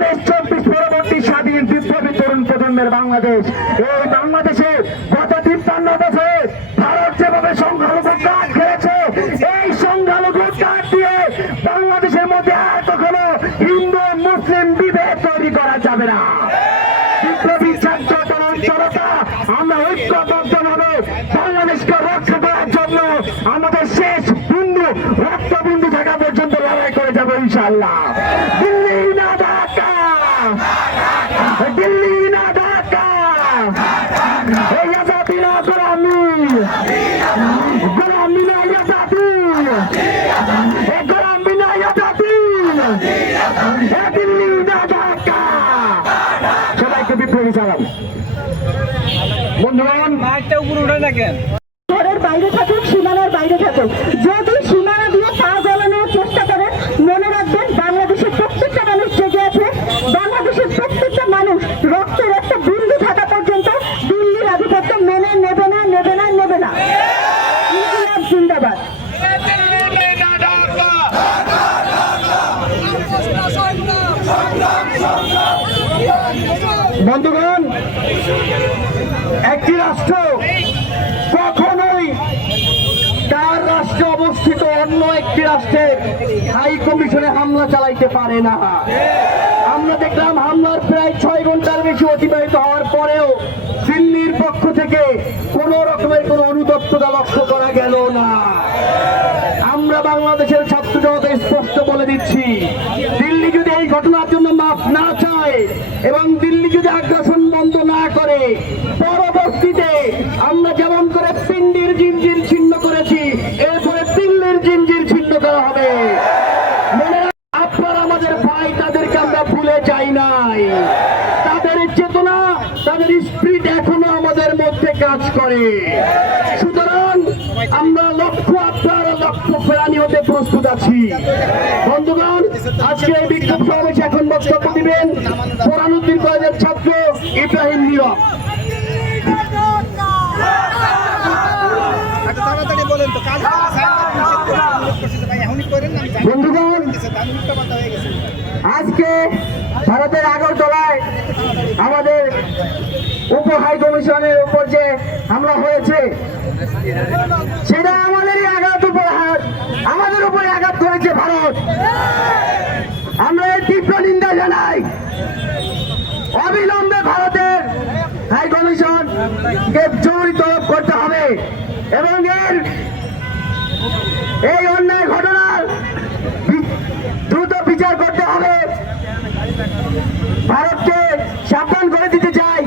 বাংলাদেশ 24 পরবর্তী স্বাধীন বিপ্লবী তরুণ প্রজন্মের বাংলাদেশ। এই বাংলাদেশে গত 53 বছরে ভারত যেভাবে সংখ্যালঘু কার্ড খেলেছে, এই সংখ্যালঘু কার্ড দিয়ে বাংলাদেশের মধ্যে আর কখনো হিন্দু মুসলিম বিভেদ তৈরি করা যাবে না। বিপ্লবী ছাত্র তরুণ জনতা আমরা ঐক্যবদ্ধভাবে বাংলাদেশকে রক্ষা করার জন্য আমাদের শেষ বিন্দু রক্তবিন্দু থাকা পর্যন্ত লড়াই করে যাবো ইনশাআল্লাহ। দিল্লি না ঢাকা, দিল্লি না ঢাকা, এই আজাদি না গোলামি, গোলামি না আজাদি, গোলামি না আজাদি, দিল্লি না ঢাকা। সবাইকে বিপ্লবী সালাম। বন্ধুগণ, ঘরের বাইরে থাকুন, সীমানার বাইরে থাকুন, যদি সীমানা দিয়ে পা গলানোর চেষ্টা করেন, মনে রাখবেন বাংলাদেশের প্রত্যেকটা মানুষ জেগে আছে। বাংলাদেশের প্রত্যেকটা মানুষ রক্তের একটা বিন্দু থাকা পর্যন্ত দিল্লির আধিপত্য মেনে নেবে না, নেবে না, নেবে না। ইনকিলাব জিন্দাবাদ। বন্ধুগণ, একটি রাষ্ট্র কখনোই তার রাষ্ট্রে অবস্থিত অন্য একটি রাষ্ট্রের হাই কমিশনে হামলা চালাইতে পারে না। আমরা দেখলাম হামলার প্রায় 6 ঘন্টার বেশি অতিবাহিত হওয়ার পরেও দিল্লির পক্ষ থেকে কোন রকমের কোন অনুতপ্ততা লক্ষ্য করা গেল না। আমরা বাংলাদেশের ছাত্র জনতা স্পষ্ট বলে দিচ্ছি, দিল্লি যদি এই ঘটনার জন্য মাফ না চায় এবং দিল্লি যদি আগ্রাসন বন্ধ না করে, পরবর্তীতে আমরা যেমন করে পিন্ডির জিঞ্জির ছিন্ন করেছি, এরপরে দিল্লির জিঞ্জির ছিন্ন করা হবে। মনে রাখবেন, আপনারা আমাদের ভাই, তাদেরকে আমরা ভুলে যাই নাই। তাদের চেতনা, তাদের স্পিরিট এখনো আমাদের মধ্যে কাজ করে। সুতরাং আমরা লক্ষ্য, আপনারা লক্ষ্য ফেরানি হতে প্রস্তুত আছি। বন্ধুগণ, আজকে এই বিক্ষোভ সমাবেশে এখন বক্তব্য দিবেন বোরহানউদ্দিন কলেজের ছাত্র ইব্রাহিম নীরব। বন্ধুগণ, আজকে ভারতের আগরতলায় আমাদের উপ হাই কমিশনের উপর যে হামলা হয়েছে, সেটা আমাদেরই আঘাত, আমাদের উপরে আঘাত করেছে ভারত। আমরা এর তীব্র নিন্দা জানাই। অবিলম্বে ভারতের হাই কমিশনকে জরুরি তলব করতে হবে এবং এই অন্যায় ঘটনার দ্রুত বিচার করতে হবে। ভারতকে সাবধান করে দিতে চাই,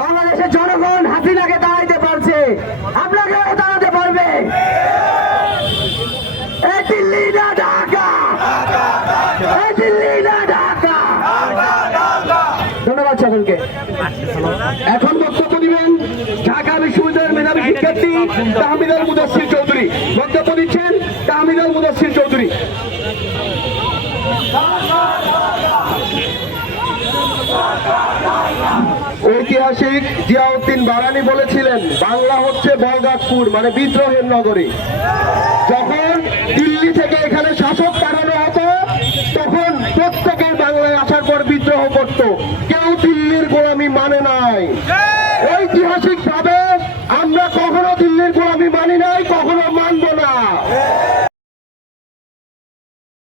বাংলাদেশের জনগণ হাসিনাকে দাঁড়াইতে পারছে, আপনাকেও দাঁড়াতে পারবে। দিল্লি না ঢাকা, দিল্লি না ঢাকা। ধন্যবাদ সকলকে। এখন বক্তব্য দিবেন ঢাকা বিশ্ববিদ্যালয়ের মেধাবী শিক্ষার্থী তাহমিদুল মুদাসসির চৌধুরী। বক্তব্য দিচ্ছেন তাহমিদুল মুদাসসির চৌধুরী। ঐতিহাসিক জিয়াউদ্দিন বারানী বলেছিলেন, বাংলা হচ্ছে বলগাতপুর, মানে বিদ্রোহের নগরী। যখন দিল্লি থেকে এখানে শাসক পাঠানো হতো, তখন প্রত্যেকের বাংলায় আসার পর বিদ্রোহ করত। কেউ দিল্লির গোলামি মানে নাই। ঐতিহাসিক ভাবে আমরা কখনো দিল্লির গোলামি মানি নাই, কখনো